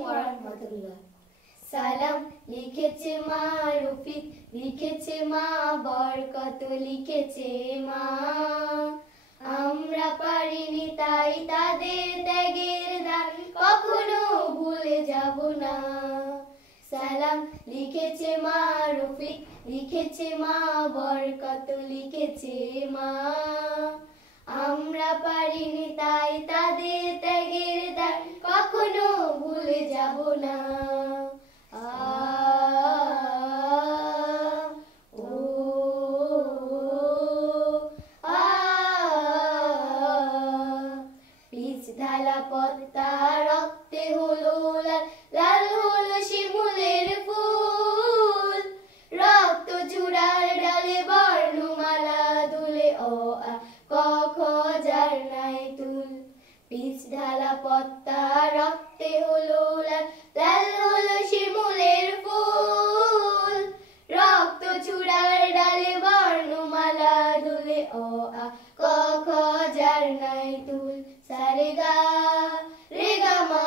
ওয়া রাহমাতুল্লাহ। সালাম লিখেছে মা রফিক, লিখেছে মা বরকত, লিখেছে মা। আমরা পারিনি তাই তাদের ত্যাগের দান কখনো ভুলে যাব না। সালাম লিখেছে মা রফিক, লিখেছে মা বরকত, লিখেছে মা। আমরা পারিনি তাই তাদের ত্যাগের দান কখনো ভুলে যাব না। ঢালা পদ্মা রক্তে হলো লাল, লাল হলো শিমুলের ফুল। রক্ত চূড়ার ডালে বর্ণমালা দুলে, অ আ ক খ যার নাই তুল। পিচ ঢালা পদ্মা রক্তে হলো লাল, লাল হলো শিমুলের ফুল। রক্ত চূড়ার ডালে বর্ণমালা দুলে, অ আ ক খ যার নাই তুল। সারে গা রে গা মা,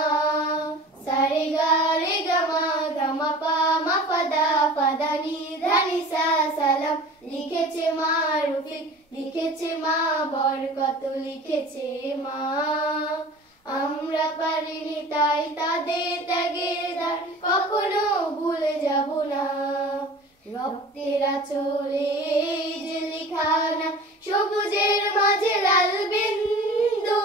সারে গা রে গা মা, গা মা পা মা পা দা, পা দা নি ধা নি সা। সালাম লিখেছে মা রফিক, লিখেছে মা বরকত, লিখেছে মা। আমরা পারিনি তাই তাদের ত্যাগের দান কখনো ভুলে যাব না। রক্তের আঁচলে যে লিখানা, সবুজের মাঝে লাল বিন্দু।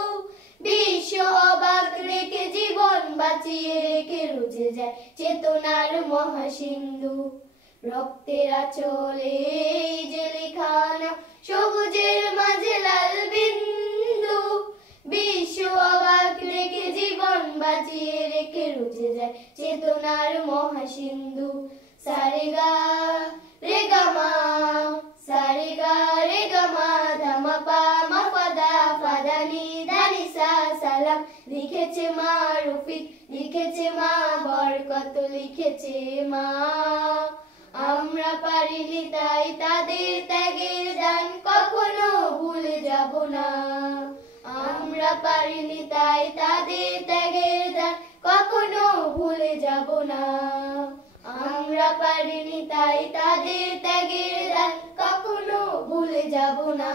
বিশ্ব অবাক রেখে জীবন বাঁচিয়ে রেখে রুজে যায় চেতনার মহাসিন্ধু। রক্তের আঁচলে যে লিখানা, সবুজের মাঝে লাল বিন্দু। বিশ্ব অবাক রেখে জীবন বাঁচিয়ে রেখে রুজে যায় চেতনার মহাসিন্ধু। সারে গা রে গা মা, সারে গা রে গা মা, ধা মা পা মা পা দা, পা দা নি ধা নি সা। সালাম লিখেছে মা রফিক, লিখেছে মা বরকত, লিখেছে মা। আমরা পারিনি তাই তাদের ত্যাগের দান কখনো ভুলে যাব না। আমরা পারিনি তাই তাদের ত্যাগের দান কখনো ভুলে যাব না। আমরা পারিনি তাই তাদের ত্যাগের দান কখনো ভুলে যাব না।